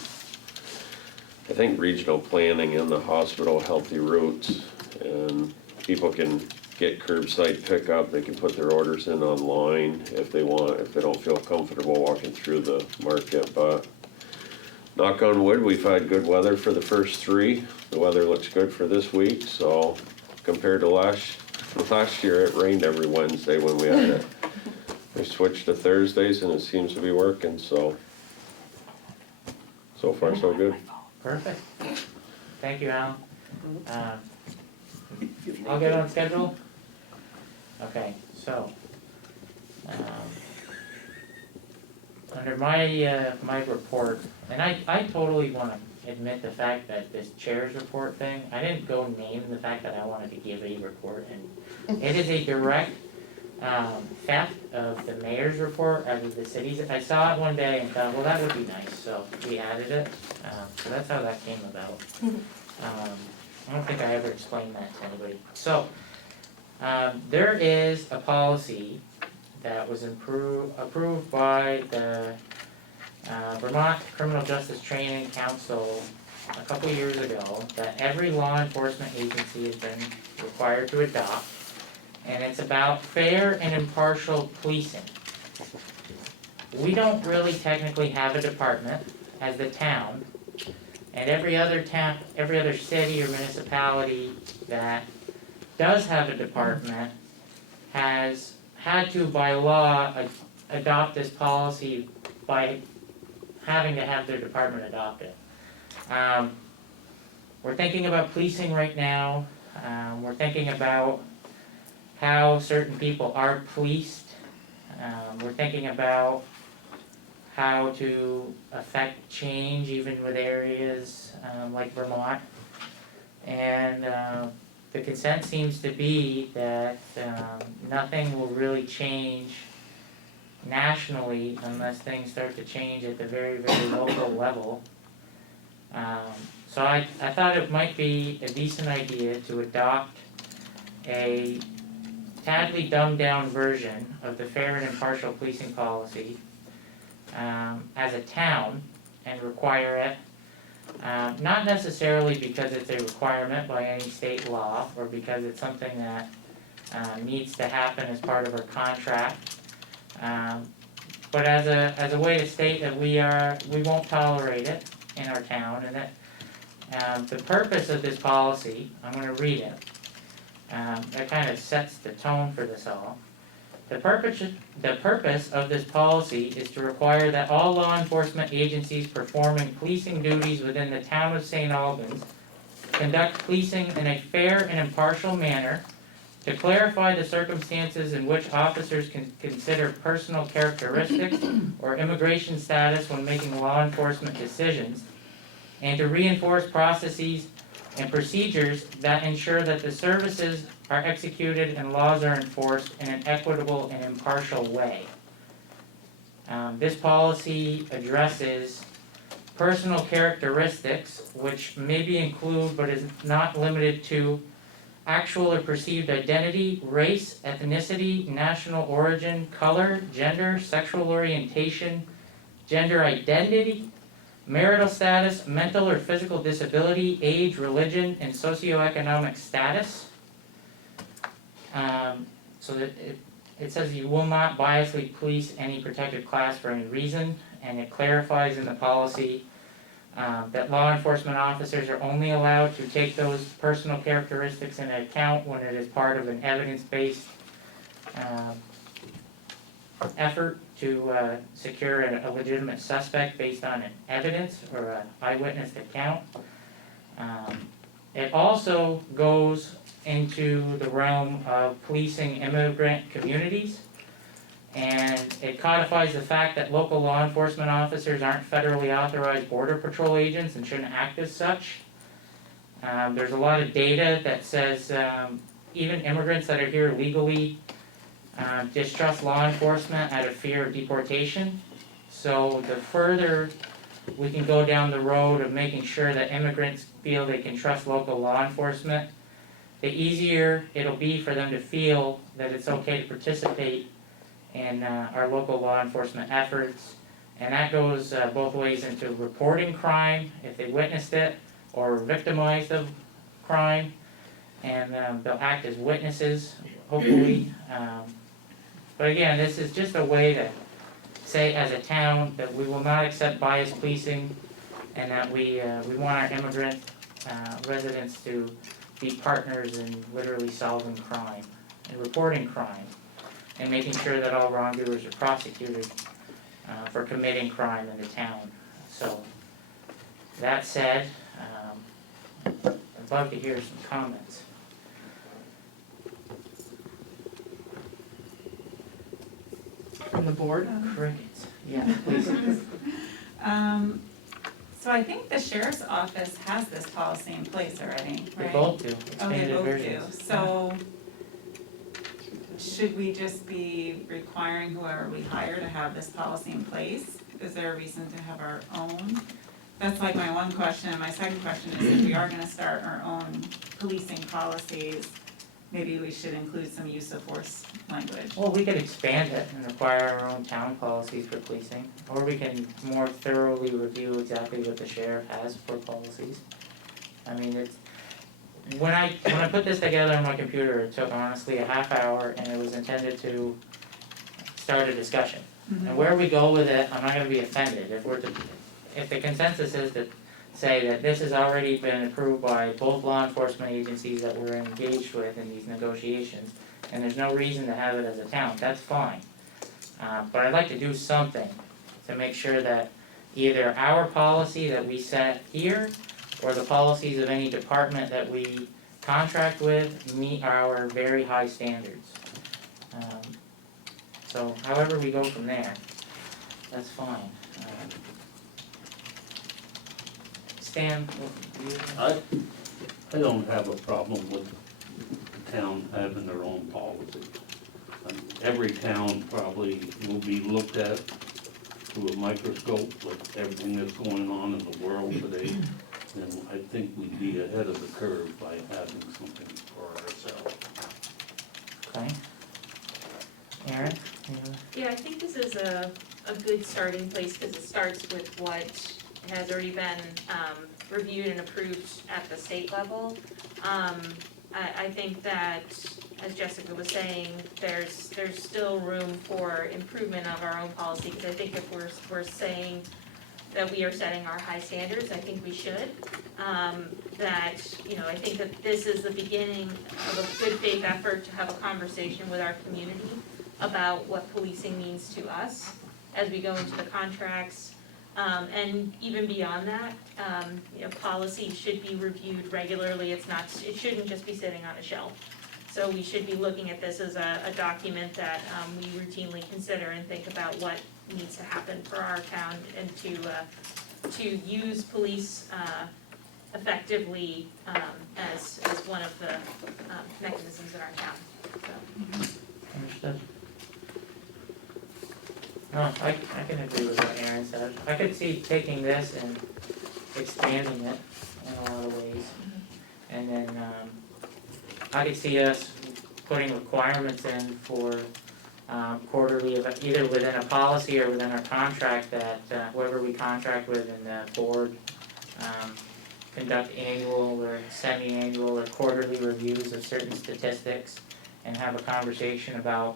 I think regional planning and the hospital Healthy Roots. And people can get curbside pickup, they can put their orders in online if they want, if they don't feel comfortable walking through the market. But knock on wood, we've had good weather for the first 3. The weather looks good for this week, so compared to last year, it rained every Wednesday when we had it. We switched to Thursdays and it seems to be working, so far so good. Perfect. Thank you, Alan. I'll get on schedule. Okay, so, under my, my report, and I totally wanna admit the fact that this chair's report thing, I didn't go name the fact that I wanted to give a report, and it is a direct, theft of the mayor's report out of the cities. I saw it one day and thought, well, that would be nice, so we added it, so that's how that came about. I don't think I ever explained that to anybody. So, there is a policy that was approved by the Vermont Criminal Justice Training Council a couple years ago that every law enforcement agency has been required to adopt, and it's about fair and impartial policing. We don't really technically have a department as the town, and every other city or municipality that does have a department has had to, by law, adopt this policy by having to have their department adopt it. We're thinking about policing right now. We're thinking about how certain people are policed. We're thinking about how to affect change even with areas like Vermont. And the consent seems to be that nothing will really change nationally unless things start to change at the very, very local level. So I thought it might be a decent idea to adopt a tadly dumbed down version of the fair and impartial policing policy as a town and require it. Not necessarily because it's a requirement by any state law, or because it's something that needs to happen as part of our contract. But as a way to state that we won't tolerate it in our town, and that the purpose of this policy, I'm gonna read it. That kind of sets the tone for this all. The purpose of this policy is to require that all law enforcement agencies performing policing duties within the town of St. Albans conduct policing in a fair and impartial manner, to clarify the circumstances in which officers can consider personal characteristics or immigration status when making law enforcement decisions, and to reinforce processes and procedures that ensure that the services are executed and laws are enforced in an equitable and impartial way. This policy addresses personal characteristics, which maybe include, but is not limited to, actual or perceived identity, race, ethnicity, national origin, color, gender, sexual orientation, gender identity, marital status, mental or physical disability, age, religion, and socioeconomic status. So that it says you will not biasly police any protected class for any reason, and it clarifies in the policy that law enforcement officers are only allowed to take those personal characteristics into account when it is part of an evidence-based effort to secure a legitimate suspect based on an evidence or an eyewitness account. It also goes into the realm of policing immigrant communities, and it codifies the fact that local law enforcement officers aren't federally authorized border patrol agents and shouldn't act as such. There's a lot of data that says even immigrants that are here legally distrust law enforcement out of fear of deportation. So the further we can go down the road of making sure that immigrants feel they can trust local law enforcement, the easier it'll be for them to feel that it's okay to participate in our local law enforcement efforts. And that goes both ways into reporting crime if they witnessed it or were victimized of crime, and they'll act as witnesses, hopefully. But again, this is just a way to say as a town that we will not accept bias policing, and that we want our immigrant residents to be partners in literally solving crime and reporting crime, and making sure that all wrongdoers are prosecuted for committing crime in the town. So, that said, I'd love to hear some comments. From the board? Crickets, yeah, please. So I think the sheriff's office has this policy in place already, They right? both do, Oh, they expanded both do, versions. so should we just be requiring whoever we hire to have this policy in place? Is there a reason to have our own? That's like my one question, and my second question is if we are gonna start our own policing policies, maybe we should include some use of force language. Well, we could expand it and require our own town policies for policing, or we can more thoroughly review exactly what the sheriff has for policies. I mean, it's, when I put this together on my computer, it took honestly a half hour, and it was intended to start a discussion. And where we go with it, I'm not gonna be offended, if the consensus is to say that this has already been approved by both law enforcement agencies that we're engaged with in these negotiations, and there's no reason to have it as a town, that's fine. But I'd like to do something to make sure that either our policy that we set here, or the policies of any department that we contract with, meet our very high standards. So however we go from there, that's fine. Stan, I don't have a problem with the town having their own policy. Every town probably will be looked at through a microscope with everything that's going on in the world today. And I think we'd be ahead of the curve by having something for ourselves. okay. Aaron? Yeah, I think this is a a good starting place, cause it starts with what has already been, reviewed and approved at the state level. I think that, as Jessica was saying, there's still room for improvement of our own policy, because I think if we're saying that we are setting our high standards, I think we should. That, I think that this is the beginning of a good faith effort to have a conversation with our community about what policing means to us as we go into the contracts. And even beyond that, policy should be reviewed regularly. It shouldn't just be sitting on a shelf. So we should be looking at this as a document that we routinely consider and think about what needs to happen for our town, and to use police effectively as one of the mechanisms in our town. So. Understood. No, I can agree with what Aaron said. I could see taking this and expanding it in a lot of ways. And then, I could see us putting requirements in for, quarterly, either within a policy or within our contract, that, whoever we contract with in the board, conduct annual or semi-annual or quarterly reviews of certain statistics, and have a conversation about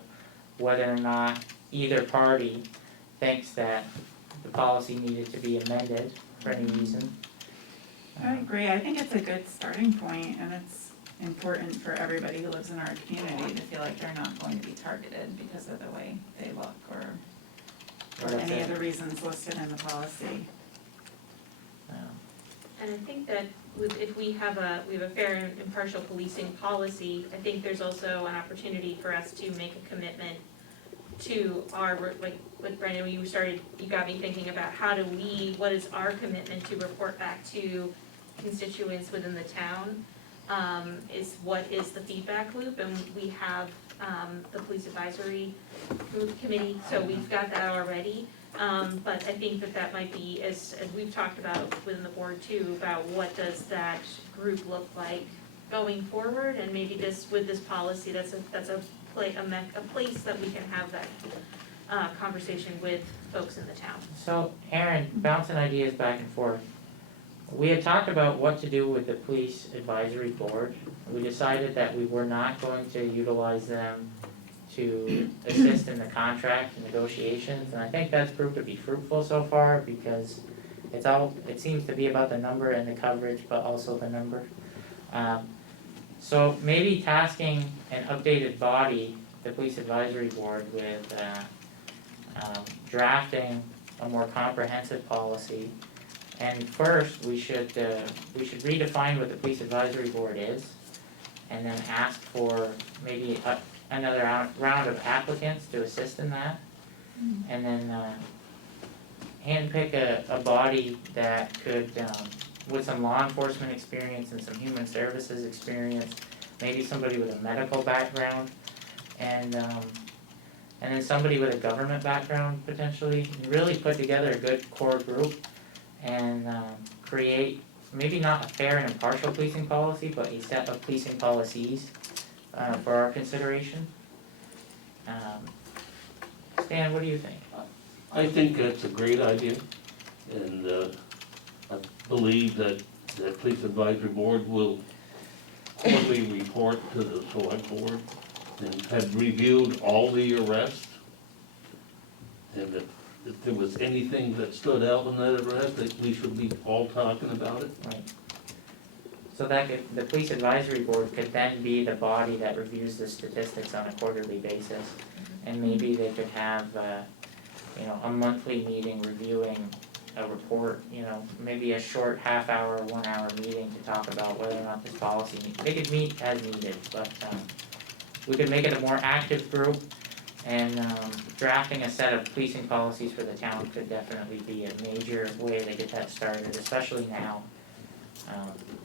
whether or not either party thinks that the policy needed to be amended for any reason. I agree, I think it's a good starting point, and it's important for everybody who lives in our community to feel like they're not going to be targeted because of the way they look, or any of the reasons listed in the policy. And I think that if we have a fair and impartial policing policy, I think there's also an opportunity for us to make a commitment to our, like Brandon, you got me thinking about what is our commitment to report back to constituents within the town, is what is the feedback loop, and we have, the police advisory group committee, so we've got that already. But I think that might be, as we've talked about within the board too, about what does that group look like going forward, and maybe with this policy, that's a place that we can have that conversation with folks in the town. So Aaron, bouncing ideas back and forth. We had talked about what to do with the police advisory board. We decided that we were not going to utilize them to assist in the contract and negotiations, and I think that's proved to be fruitful so far, because it seems to be about the number and the coverage, but also the number. So maybe tasking an updated body, the police advisory board, with drafting a more comprehensive policy. And first, we should redefine what the police advisory board is, and then ask for maybe another round of applicants to assist in that. And then handpick a body that could, with some law enforcement experience and some human services experience, maybe somebody with a medical background, and then somebody with a government background potentially, and really put together a good core group and create maybe not a fair and impartial policing policy, but a set of policing policies for our consideration. Stan, what do you think? I think that's a great idea, and I believe that the police advisory board will quarterly report to the select board and have reviewed all the arrests. And if there was anything that stood out in that arrest, that we should be all talking about it. Right. So the police advisory board could then be the body that reviews the statistics on a quarterly basis. And maybe they could have, a monthly meeting reviewing a report, maybe a short half-hour, 1 hour meeting to talk about whether or not this policy, they could meet as needed, but, we could make it a more active group, and, drafting a set of policing policies for the town could definitely be a major way to get that started, especially now.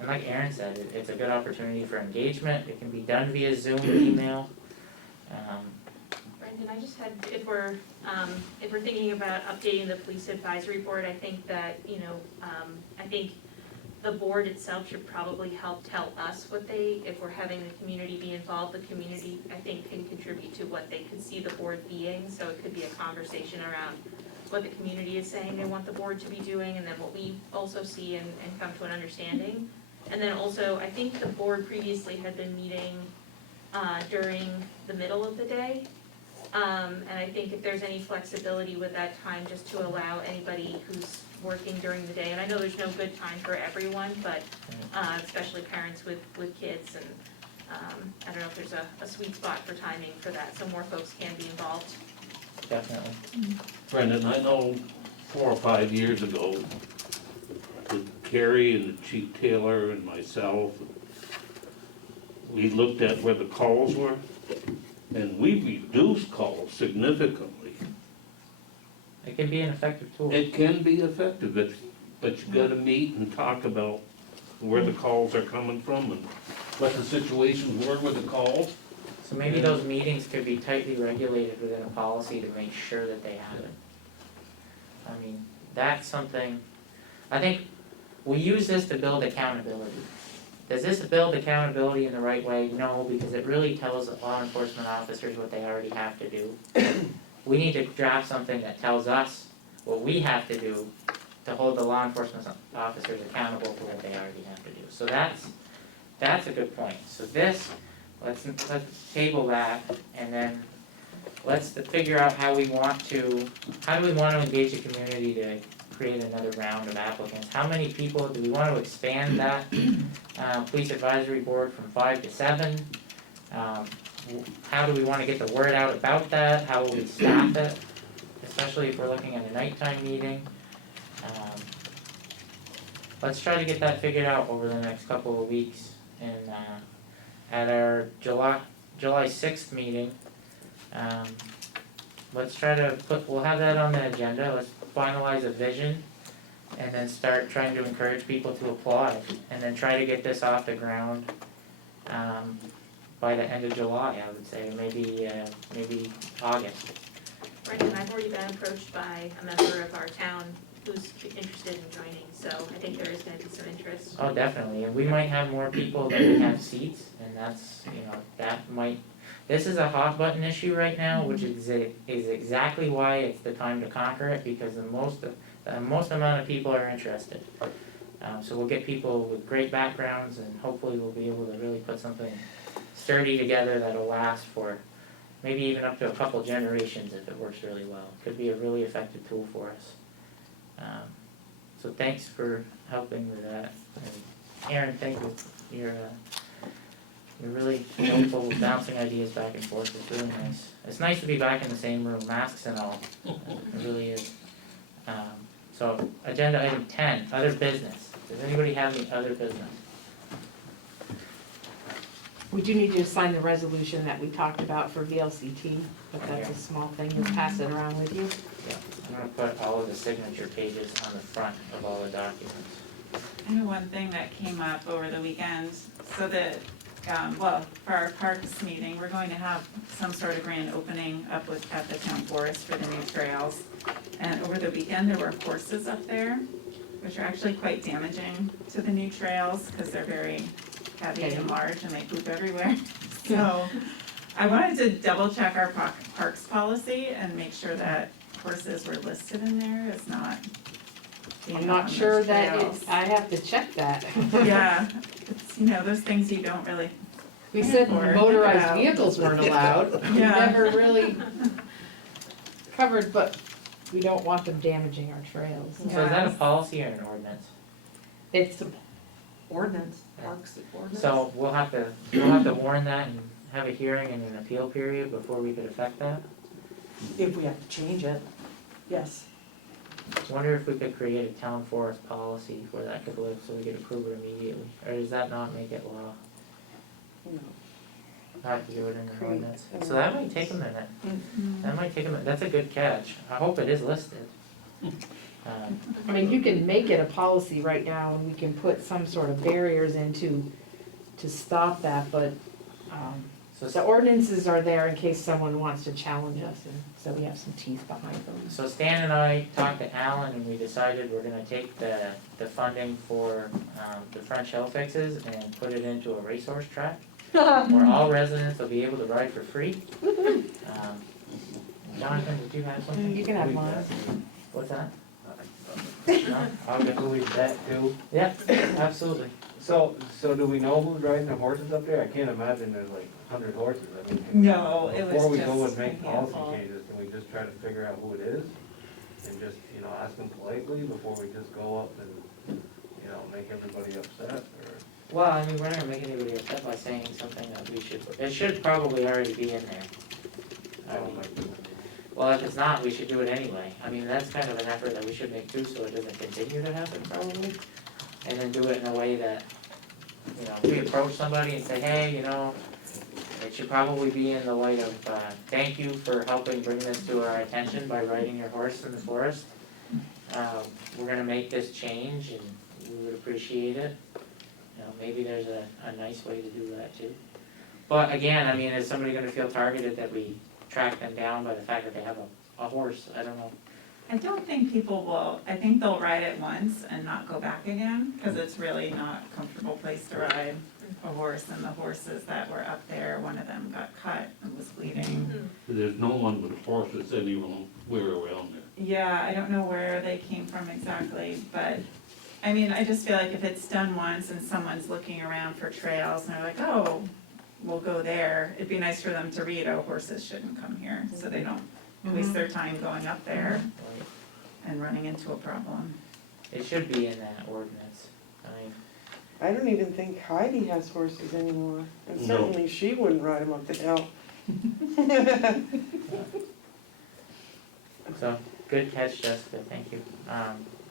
And like Aaron said, it's a good opportunity for engagement. It can be done via Zoom or email. Brendan, I just had, if we're thinking about updating the police advisory board, I think that, I think the board itself should probably help tell us if we're having the community be involved, the community, I think, can contribute to what they could see the board being, so it could be a conversation around what the community is saying they want the board to be doing, and then what we also see and come to an understanding. And then also, I think the board previously had been meeting, during the middle of the day. And I think if there's any flexibility with that time, just to allow anybody who's working during the day, and I know there's no good time for everyone, but, especially parents with kids, and, I don't know if there's a sweet spot for timing for that, so more folks can be involved. Definitely. Brendan, I know 4 or 5 years ago, with Carrie and Chief Taylor and myself, we looked at where the calls were, and we reduced calls significantly. It can be an effective tool. It can be effective, but you gotta meet and talk about where the calls are coming from and what the situations were with the calls. So maybe those meetings could be tightly regulated within a policy to make sure that they happen. I mean, that's something, I think we use this to build accountability. Does this build accountability in the right way? No, because it really tells law enforcement officers what they already have to do. We need to draft something that tells us what we have to do to hold the law enforcement officers accountable for what they already have to do. So that's a good point. So this, let's table that, and then let's figure out how do we want to engage the community to create another round of applicants. How many people, do we want to expand that police advisory board from 5 to 7? How do we want to get the word out about that? How will we staff it? Especially if we're looking at a nighttime meeting. Let's try to get that figured out over the next couple of weeks. And at our July 6th meeting, let's try to we'll have that on the agenda. Let's finalize a vision and then start trying to encourage people to apply, and then try to get this off the ground by the end of July, I would say, maybe August. Right, and I've already been approached by a member of our town who's interested in joining, so I think there is gonna be some interest. Oh, definitely, and we might have more people than we have seats, and that's, this is a hot button issue right now, which is exactly why it's the time to conquer it, because the most amount of people are interested. So we'll get people with great backgrounds, and hopefully we'll be able to really put something sturdy together that'll last for maybe even up to a couple generations if it works really well. Could be a really effective tool for us. So thanks for helping with that. And Aaron, thank you. You're really helpful with bouncing ideas back and forth. It's really nice. It's nice to be back in the same room, masks and all. It really is. So agenda item 10, other business. Does anybody have any other business? We do need you to sign the resolution that we talked about for VLCT, but that's a small thing, you'll pass it around with you. Yeah, I'm gonna put all of the signature pages on the front of all the documents. I know one thing that came up over the weekend, so that, for our parks meeting, we're going to have some sort of grand opening up at the town forest for the new trails. And over the weekend, there were horses up there, which are actually quite damaging to the new trails, because they're very heavy and large and they poop everywhere. So I wanted to double check our parks policy and make sure that horses were listed in there as not being I'm not on sure those that trails. I have to check that. Yeah, it's, those things you don't really. We said Or- motorized Yeah. vehicles weren't allowed, we Yeah. never really covered, but we don't want them damaging our trails. So is that a policy or an ordinance? It's Ordinance, parks ordinance. So we'll have to warn that and have a hearing and an appeal period before we could affect that? If we have to change it, yes. Wonder if we could create a town forest policy where that could live so we could approve it immediately, or does that not make it law? No. Have to do it in the Create ordinance, an so that might take a minute, that might take a minute, that's a good catch, I hope it is listed. I mean, you can make it a policy right now and we can put some sort of barriers to stop that, but, So the ordinances are there in case someone wants to challenge us, and so we have some teeth behind them. So Stan and I talked to Alan and we decided we're gonna take the funding for, the French hill fixes and put it into a racehorse track, where all residents will be able to ride for free. Jonathan, did you have something? You can have mine. What's that? No? I'll get, Who is that too? yeah, absolutely. So do we know who's riding the horses up there? I can't imagine there's like 100 horses, I mean. No, it was Before we go just and make a handful. policy changes, can we just try to figure out who it is? And just, ask them politely before we just go up and, make everybody upset, or? Well, I mean, we're not gonna make anybody upset by saying something that it should probably already be in there. I mean, well, if it's not, we should do it anyway. I mean, that's kind of an effort that we should make too, so it doesn't continue to happen probably. And then do it in a way that, we approach somebody and say, hey, it should probably be in the light of, thank you for helping bring this to our attention by riding your horse in the forest. We're gonna make this change and we would appreciate it. Maybe there's a nice way to do that too. But again, I mean, is somebody gonna feel targeted that we track them down by the fact that they have a horse? I don't know. I don't think people will, I think they'll ride it once and not go back again, cause it's really not a comfortable place to ride a horse, and the horses that were up there, one of them got cut and was bleeding. There's no one with horses anywhere around there. Yeah, I don't know where they came from exactly, but, I mean, I just feel like if it's done once and someone's looking around for trails and they're like, oh, we'll go there, it'd be nice for them to read, oh, horses shouldn't come here, so they don't waste their time going up there and running into a problem. It should be in that ordinance. I don't even think Heidi has horses anymore, and No. certainly she wouldn't ride them up the hill. So, good catch, Jessica, thank you.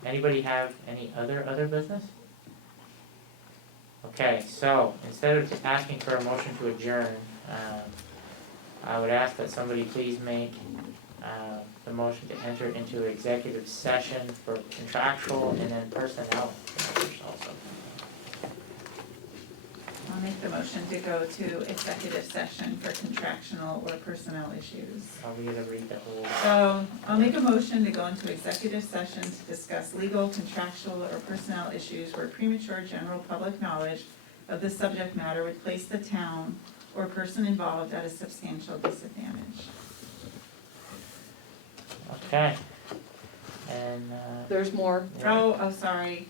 Anybody have any other business? Okay, so, instead of just asking for a motion to adjourn, I would ask that somebody please make, the motion to enter into executive session for contractual and then personnel matters also. I'll make the motion to go to executive session for contractual or personnel issues. Are we gonna read the whole? So, I'll make a motion to go into executive session to discuss legal, contractual, or personnel issues where premature general public knowledge of the subject matter would place the town or person involved at a substantial disadvantage. Okay. And, There's more. Oh, sorry.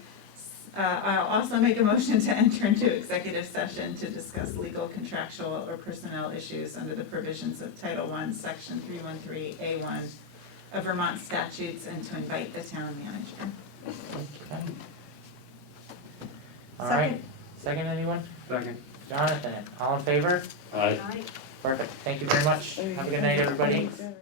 I'll also make a motion to enter into executive session to discuss legal, contractual, or personnel issues under the provisions of Title I, Section 313A1 of Vermont statutes and to invite the town manager. okay. All right, second anyone? Second. Jonathan, all in favor? Aye. Perfect, thank you very much. Have a good night, everybody. Thanks.